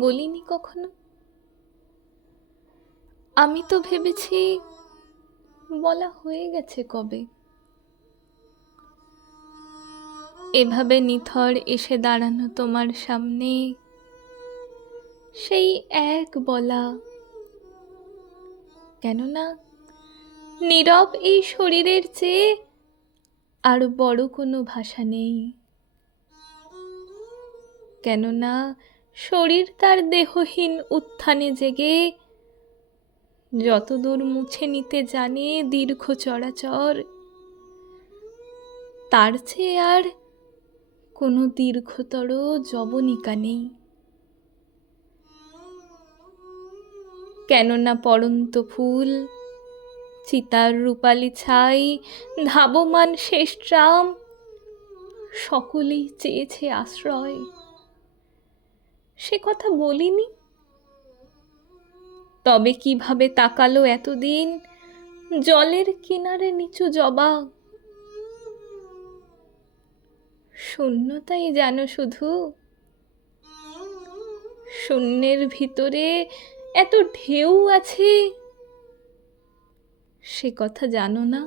বলিনি কখনো? আমি তো ভেবেছি বলা হয়ে গেছে কবে। এভাবে নিথর এসে দাঁড়ানো তোমার সামনে, সেই এক বলা, কেননা নীরব এই শরীরের চেয়ে আর বড় কোনো ভাষা নেই। কেননা শরীর তার দেহহীন উত্থানে জেগে যতদূর মুছে নিতে জানে দীর্ঘ চরাচর, তার চেয়ে আর কোনো দীর্ঘতর যবনিকা নেই। কেননা পড়ন্ত ফুল, চিতার রূপালি ছাই, ধাবমান শেষ ট্রাম, সকলেই চেয়েছে আশ্রয়। সে কথা বলিনি? তবে কিভাবে তাকালো এতদিন জলের কিনারে নিচু জবা? শূন্যতাই যেন শুধু, শূন্যের ভিতরে এত ঢেউ আছে, সে কথা জানো না?